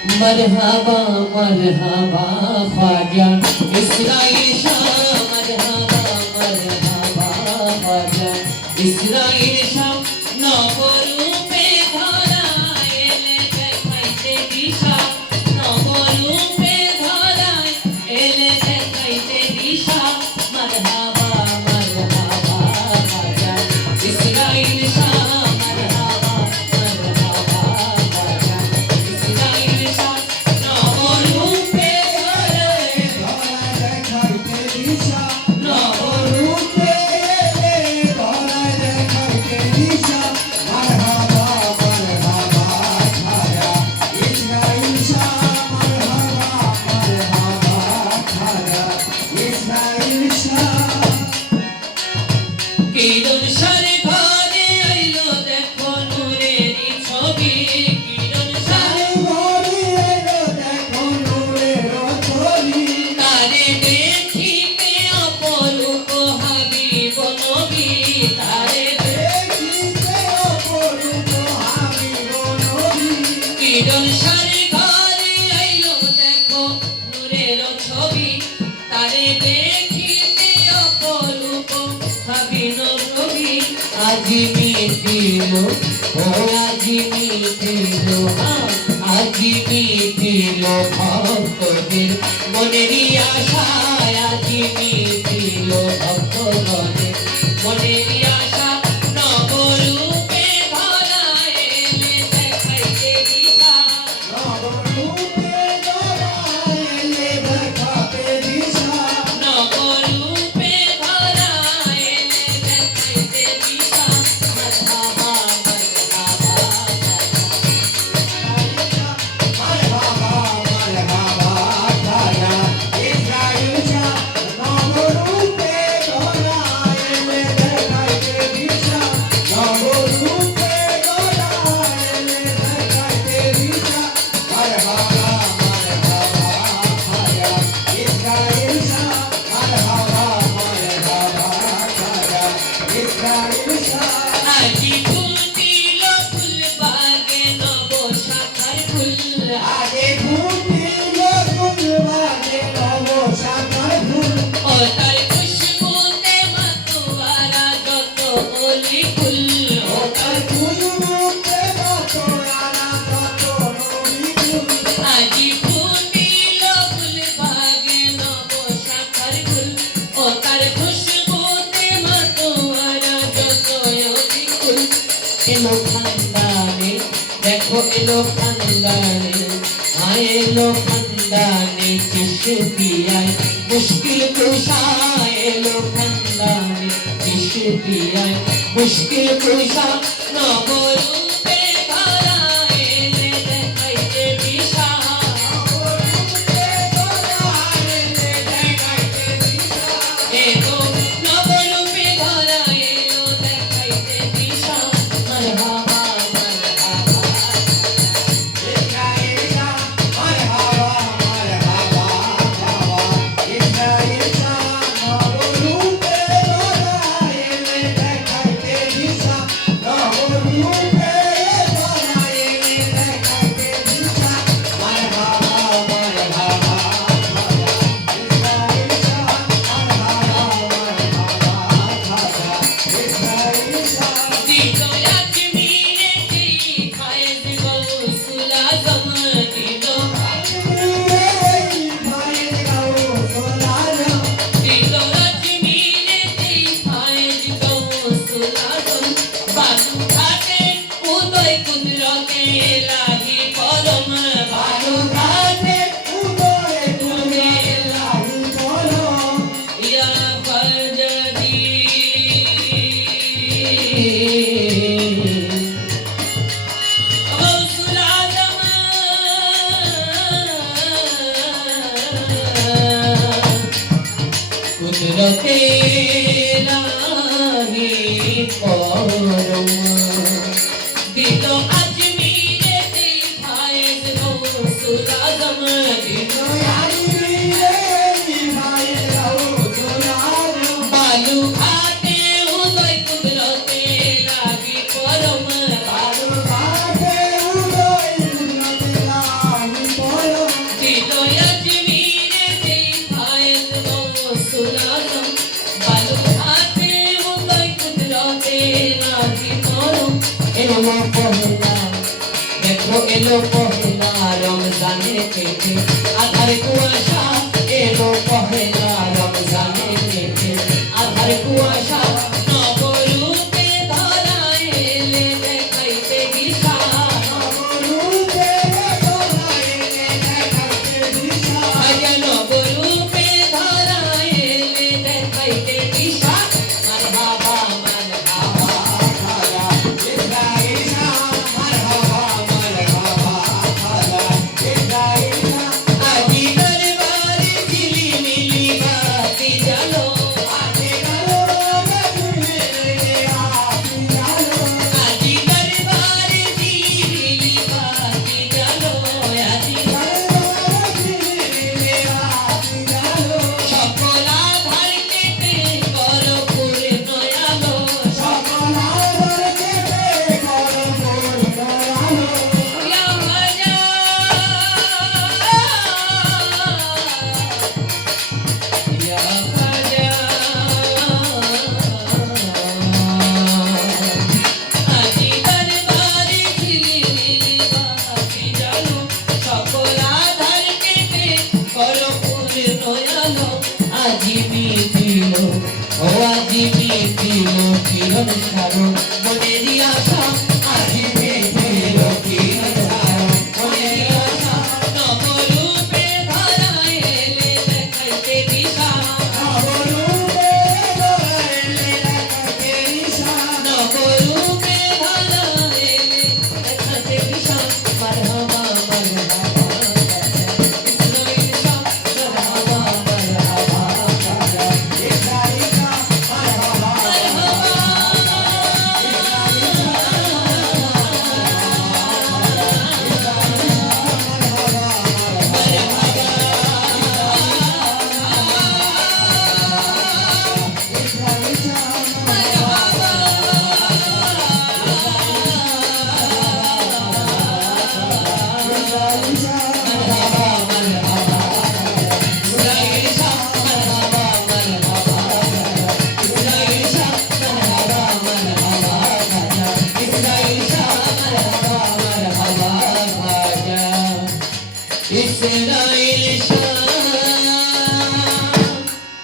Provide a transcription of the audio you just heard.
मरहबा मरहबा Khwaja Israel Shah मरहबा मरहबा Khwaja Israel Shah नवरूपे धरा एले देखाइते दिशा नवरूपे धरा एले देखाइते दिशा मरहबा मरहबा ख्वाजा इस्राइल शाह আজি মিটিলো ও আজি মিটিলো আজি মিটিলো ভক্তদের মনেরই আশা আজি মিটিলো ভক্তগণের মনেরই আশা নবরূপে ধরা এলে দেখাইতে দিশা নবরূপে ধরা এলে দেখাতে দিশা নবরূপে ধরা এলে দেখাইতে দিশা মরহবা মরহবা মরহবা মরহবা খায়া ইসরাইল শাহ নবরূপে ধরা এলে দেখাইতে দিশা নবরূপে ধরা এলে দেখাইতে দিশা মরহবা মরহবা খায়া ইসরাইল শাহ মরহবা মরহবা খায়া ইসরাইল শাহ আজি ফুটিল ফুল বাগে নব শাখার ফুল আগে ফুটিল ফুল বাগে নব শাখার ফুল ও তার খুশবুতে মাতোয়ারা যত অলি ফুল ও তার খুশবুতে মাতোয়ারা যত অলি ফুল আজি ফুটিল ফুল বাগে নব শাখার ফুল ও তার খুশবুতে মাতোয়ারা যত অলি ফুল এলো খানদানে দেখো এলো খানদানে আয় এলো খানদানে চিশতিয়ায় মুশকিল কুশা এলো খানদানে চিশতিয়ায় মুশকিল কুশা নবরূপে ধরা এলে দেখাইতে দিশা নবরূপে ধরা এলে দেখাইতে দিশা এলো নবরূপে ধরা এলো দেখাইতে দিশা মরহবা মরহবা ইসরাইল শাহ মরহবা মরহবা বাবা ইসরাইল শাহ নবরূপে ধরা এলে দেখাইতে দিশা নবরূপে ধরা এলে দেখাইতে দিশা মরহবা মরহবা ইসরাইল শাহ মরহবা মরহবা ইসরাইল শাহ দিলো আজমিরে যেই ফায়েজ গৌসুল আজম দিলো আজমিরে ফায়েজ গৌসুল আজম দিলো আজমিরে যেই ফায়েজ গৌসুল আজম বালু ঘাটে উদয় কুদরতে এলাহি পরম বালু ঘাটে উদয় কুদরতে এলাহি পরম ইয়া ফরজদি গৌসুল আজম কুদরতে এলাহি পরম দিলো আজমিরে যেই ফায়েজ গৌসুল আজম দিলো আজমিরে যেই ফায়েজ গৌসুল আজম বালু ঘাটে উদয় কুদরতে এলাহি পরম বালু ঘাটে উদয় কুদরতে এলাহি এলো পহেলা রমজানের পেটে আধার কুয়াশা এলো পহেলা রমজানের পেটে আধার কুয়াশা নবরূপে ধরা এলে দেখাইতে দিশা আগে নবরূপে ধরা এলে দেখাইতে দিশা মারহাবা মারহাবা খালা ইসরাইলা মারহাবা মারহাবা খালা ইসরাইলা আজি দরবারে ঝিলিমিলি বাতি জ্বালো আজি দরবারে ঝিলিমিলি বাতি জ্বালো আজি দরবারে ঝিলিমিলি বাতি জ্বালো আজি দরবারে ঝিলিমিলি বাতি জ্বালো সকল আধার কেটে করো পূর্ণ আলো সকল আধার কেটে করো পূর্ণ আলো ইয়া হাজা ইয়া হাজা আজি দরবারে ঝিলিমিলি বাতি জ্বালো সকল আধার কেটে করো পূর্ণ আলো আজি মিটিল ও আজি মিটিল কিরণ সারো মনেরই আশা আজি মিটিল কিরণ সারো মনেরই আশা নবরূপে ধরা এলে দেখাইতে দিশা নবরূপে ধরা এলে দেখাইতে দিশা নবরূপে ধরা এলে দেখাইতে দিশা মারহাবা মারহাবা ইসরাইল শাহ মারহাবা মারহাবা খালা ইসরাইলা মারহাবা ইসরাইল